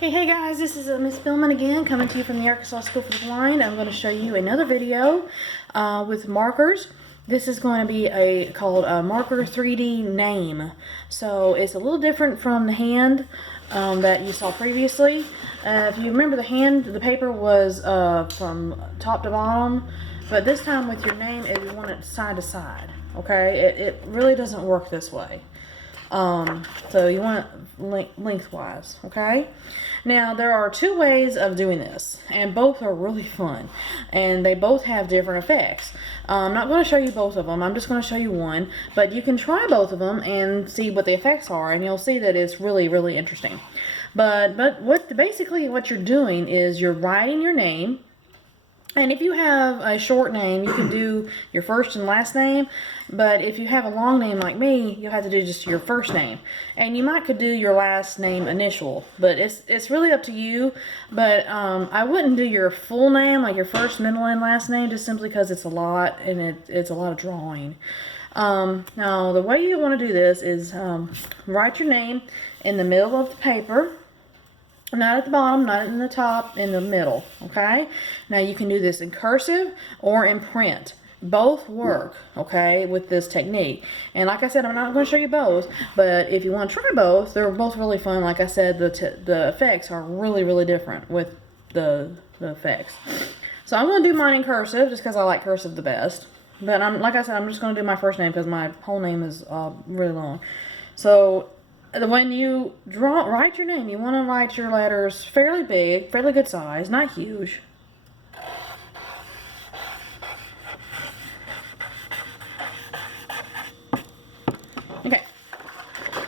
Hey guys, this is Miss Spilman again, coming to you from the Arkansas School for the Blind. I'm going to show you another video with markers. This is going to be called a marker 3D name. So it's a little different from the hand that you saw previously. If you remember, the paper was from top to bottom, but this time with your name, you want it side to side. Okay, it really doesn't work this way. So you want it lengthwise, okay? Now, there are two ways of doing this, and both are really fun, and they both have different effects. I'm not going to show you both of them. I'm just going to show you one, but you can try both of them and see what the effects are, and you'll see that it's really, really interesting. But basically what you're doing is you're writing your name. And if you have a short name, you can do your first and last name. But if you have a long name like me, you'll have to do just your first name. And you could do your last name initial. But it's really up to you. But I wouldn't do your full name, like your first, middle, and last name, just simply because it's a lot and it's a lot of drawing. Now, the way you want to do this is write your name in the middle of the paper. Not at the bottom, not in the top, in the middle, okay? Now you can do this in cursive or in print. Both work, okay, with this technique. And like I said, I'm not going to show you both, but if you want to try both, they're both really fun. Like I said, the effects are really, really different with the effects. So I'm going to do mine in cursive just because I like cursive the best. But like I said, I'm just going to do my first name because my whole name is really long. So when you write your name, you want to write your letters fairly big, fairly good size, not huge. Okay,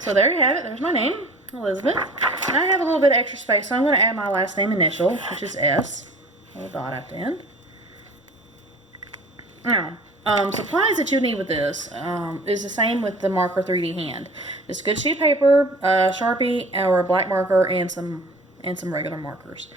so there you have it. There's my name, Elizabeth. And I have a little bit of extra space, so I'm going to add my last name initial, which is S, a little dot at the end. Now, supplies that you need with this is the same with the marker 3D hand. Just a good sheet of paper, Sharpie, or a black marker, and some regular markers.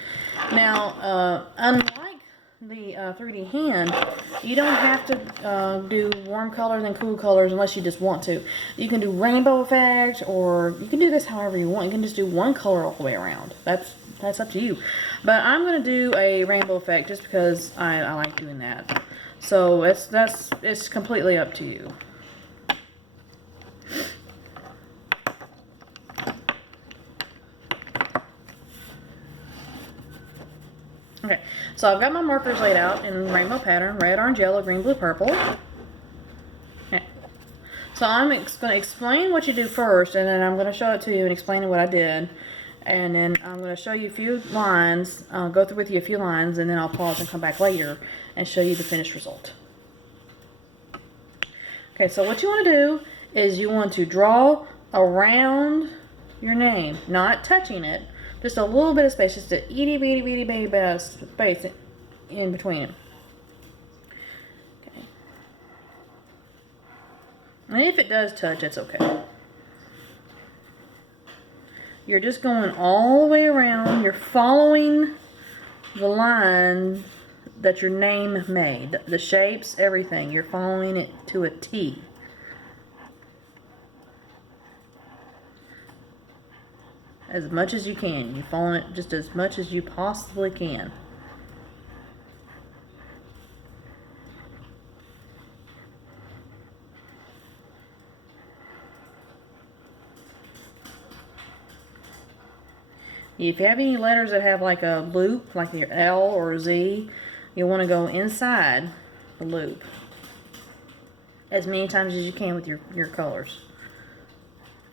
Now, unlike the 3D hand, you don't have to do warm colors and cool colors unless you just want to. You can do rainbow effect, or you can do this however you want. You can just do one color all the way around. That's up to you. But I'm going to do a rainbow effect just because I like doing that. So it's completely up to you. Okay, so I've got my markers laid out in rainbow pattern: red, orange, yellow, green, blue, purple. Okay. So I'm going to explain what you do first, and then I'm going to show it to you and explain what I did. And then I'm going to show you a few lines, go through with you a few lines, and then I'll pause and come back later and show you the finished result. Okay, so what you want to do is you want to draw around your name, not touching it, just a little bit of space, just a itty bitty bitty bitty bit of space in between them. Okay. And if it does touch, it's okay. You're just going all the way around. You're following the line that your name made. The shapes, everything. You're following it to a T. As much as you can. You're following it just as much as you possibly can. If you have any letters that have like a loop, like your L or Z, you want to go inside the loop as many times as you can with your colors.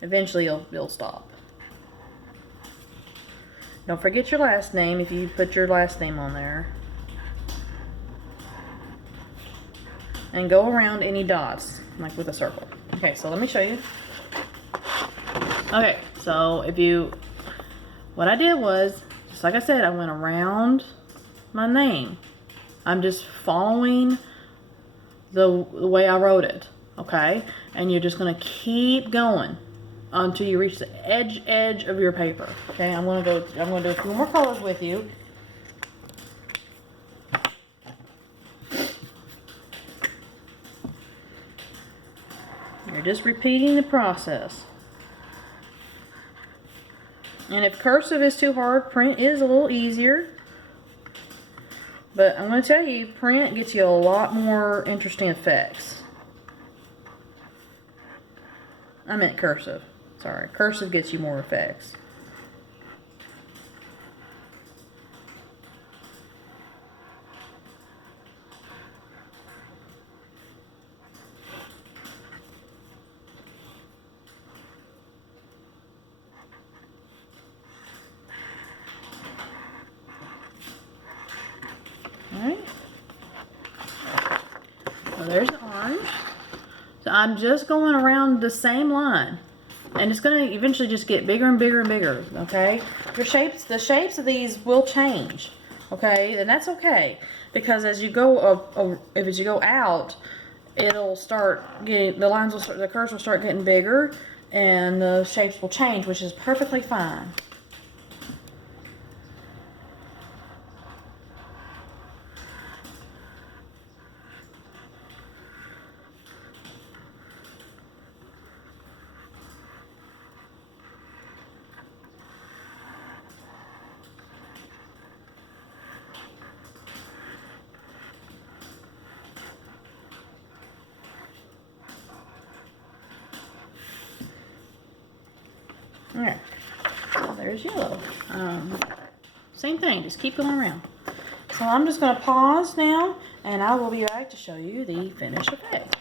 Eventually you'll stop. Don't forget your last name if you put your last name on there. And go around any dots, like with a circle. Okay, so let me show you. Okay, so what I did was, just like I said, I went around my name. I'm just following the way I wrote it, okay? And you're just going to keep going until you reach the edge of your paper. Okay, I'm going to do a few more colors with you. You're just repeating the process. And if cursive is too hard, print is a little easier. But I'm going to tell you, print gets you a lot more interesting effects. I meant cursive. Sorry, cursive gets you more effects. Alright. So there's the orange. So I'm just going around the same line. And it's going to eventually just get bigger and bigger and bigger, okay? The shapes of these will change, okay? And that's okay. Because as you go as you go out, it'll start getting, the curves will start getting bigger and the shapes will change, which is perfectly fine. Alright, so there's yellow. Same thing, just keep going around. So I'm just going to pause now, and I will be back to show you the finished effect.